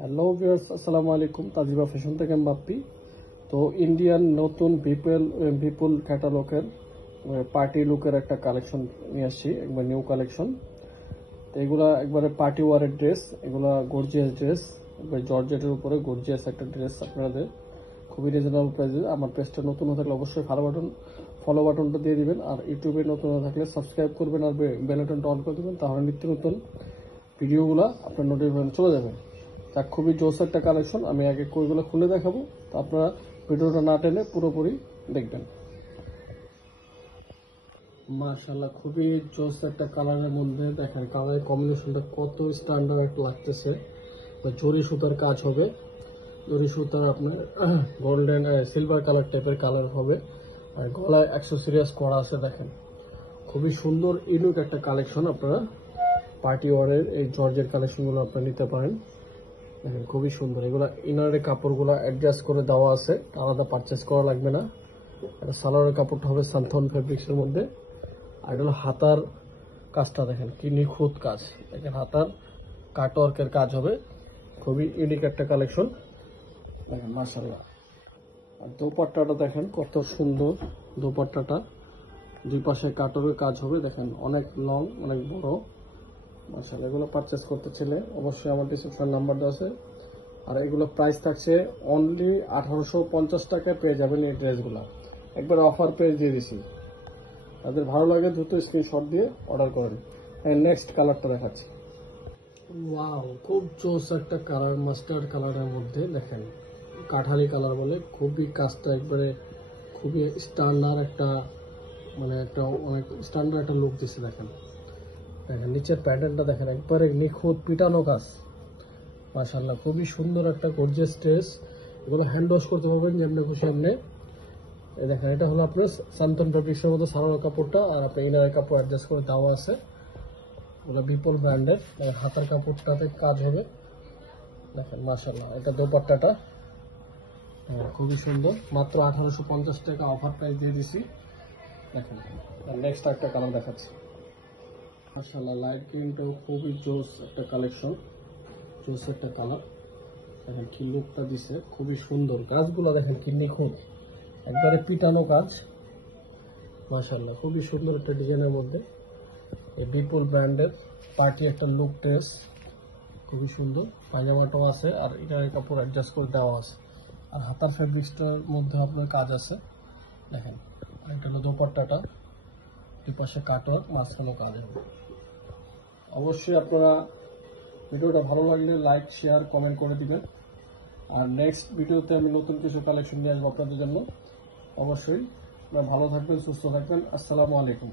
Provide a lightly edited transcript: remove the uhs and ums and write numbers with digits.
Hello viewers, আসসালামু আলাইকুম। তাজিবা fashion থেকে আমি বাপ্পি। তো ইন্ডিয়ান নতুন বিপুল ক্যাটালগের পার্টি লুকের একটা কালেকশন নিয়ে আসছি, একবার নিউ কালেকশন। তো এগুলা একবারে পার্টি ওয়ারের ড্রেস, এগুলা গর্জিয়াস ড্রেস, একবার জর্জেটের উপরে গর্জিয়াস একটা ড্রেস আপনাদের খুবই রিজনেবল প্রাইসে। আমার পেজটা নতুন হয়ে থাকলে অবশ্যই ফলো বাটনটা দিয়ে দিবেন, আর ইউটিউবে নতুন হয়ে থাকলে সাবস্ক্রাইব করবেন আর বেল বাটনটা অন করে দেবেন, তাহলে নিত্য নতুন ভিডিওগুলো আপনার নোটিফিকেশন চলে যাবে। তা খুবই জোস একটা কালেকশন। আমি আগে কইগুলো খুলে দেখাবো, তো আপনারা ভিডিওটা না টেনে পুরোপুরি দেখবেন। মাশাআল্লাহ, খুবই জোস একটা কালারের মধ্যে দেখেন, কালারের কম্বিনেশনটা কত স্ট্যান্ডার্ড লাগতেছে। জরি সুতার কাজ হবে, জরি সুতার আপনার গোল্ডেন সিলভার কালার টাইপের কালার হবে, আর গলায় অ্যাক্সেসরিজ করা আছে। দেখেন খুবই সুন্দর ইউনিক একটা কালেকশন। আপনারা পার্টি ওয়ারের এই জর্জের কালেকশনগুলো আপনারা নিতে পারেন। দেখেন খুবই সুন্দর। এগুলো ইনারের কাপড়গুলো অ্যাডজাস্ট করে দেওয়া আছে, আলাদা পারচেস করা লাগবে না। এটা সালোয়ারের কাপড়টা হবে সান্থন ফেব্রিক্সের মধ্যে, আর এটা হলো হাতার কাজটা দেখেন কি নিখুঁত কাজ। দেখেন হাতার কাটওয়ার্কের কাজ হবে, খুবই ইউনিক একটা কালেকশন। দেখেন মাশাআল্লাহ। আর দোপাট্টাটা দেখেন কত সুন্দর। দোপাট্টাটা দুই পাশে কাটওয়ার্কের কাজ হবে, দেখেন অনেক লং, অনেক বড়। মাশাআল্লাহ, এগুলো পারচেস করতে চাইলে অবশ্যই আমার ডিসক্রিপশন নাম্বার দেওয়া আছে। আর এগুলো প্রাইস থাকছে অনলি 1850 টাকায় পেয়ে যাবেন এই ড্রেসগুলো। একবার অফার প্রাইস দিয়ে দিছি। তাদের ভালো লাগে দ্রুত স্ক্রিনশট দিয়ে অর্ডার করেন। নেক্সট কালারটা দেখাচ্ছি। ওয়াও, খুব জোস একটা কালার, মাস্টার্ড কালারের মধ্যে দেখেন কাঠালি কালার বলে। খুবই কাজটা একবারে খুবই স্ট্যান্ডার্ড একটা, মানে একটা অনেক স্ট্যান্ডার্ড একটা লুক দিচ্ছে। দেখেন দেখেন নিচের প্যাটার্নটা দেখেন, একবারে নিখুঁত পিটানো কাজ। মাশাআল্লাহ, খুবই সুন্দর একটা গর্জিয়াস ড্রেস। এগুলো হ্যান্ড ওয়াশ করতে পারবেন যেমনি খুশি এমনি। দেখেন এটা হলো আপনার সান্তন ফেব্রিক্সের মধ্যে সালোয়ার কাপড়টা, আর আপনার ইনারের কাপড় অ্যাডজাস্ট করে দেওয়া আছে। ওগুলো বিপুল ব্র্যান্ডের। হাতার কাপড়টাতে কাজ হবে। দেখেন মাশাআল্লাহ, এটা দোপাট্টাটা খুবই সুন্দর। মাত্র 1850 টাকা অফার প্রাইস দিয়ে দিছি। দেখেন নেক্সট একটা কালার দেখাচ্ছি। মাশাআল্লাহ, লাইট গ্রিনটাও খুবই জোস একটা কালেকশন, জোস একটা কালার। দেখেন কি লুকটা দিছে, খুবই সুন্দর। কাজগুলো দেখেন কি নিখুঁত, একবারে পিটানো কাজ। মাশাআল্লাহ, খুবই সুন্দর একটা ডিজাইনের মধ্যে এই বিপুল ব্র্যান্ডের পার্টি একটা লুক ড্রেস, খুবই সুন্দর। পায়জামাটাও আছে, আর ইনারের কাপড় অ্যাডজাস্ট করে দেওয়া আছে, আর হাতার ফেব্রিক্সটার মধ্যে আপনার কাজ আছে। দেখেন এটা হলো দোপাট্টাটা, দুই পাশে কাটওয়ার্ক, মাঝখানে কাজ হবে। অবশ্যই আপনারা ভিডিওটা ভালো লাগলে লাইক, শেয়ার, কমেন্ট করে দিবেন। আর নেক্সট ভিডিওতে আমি নতুন কিছু কালেকশন নিয়ে আসবো আপনাদের জন্য। অবশ্যই ভালো থাকবেন, সুস্থ থাকবেন। আসসালামু আলাইকুম।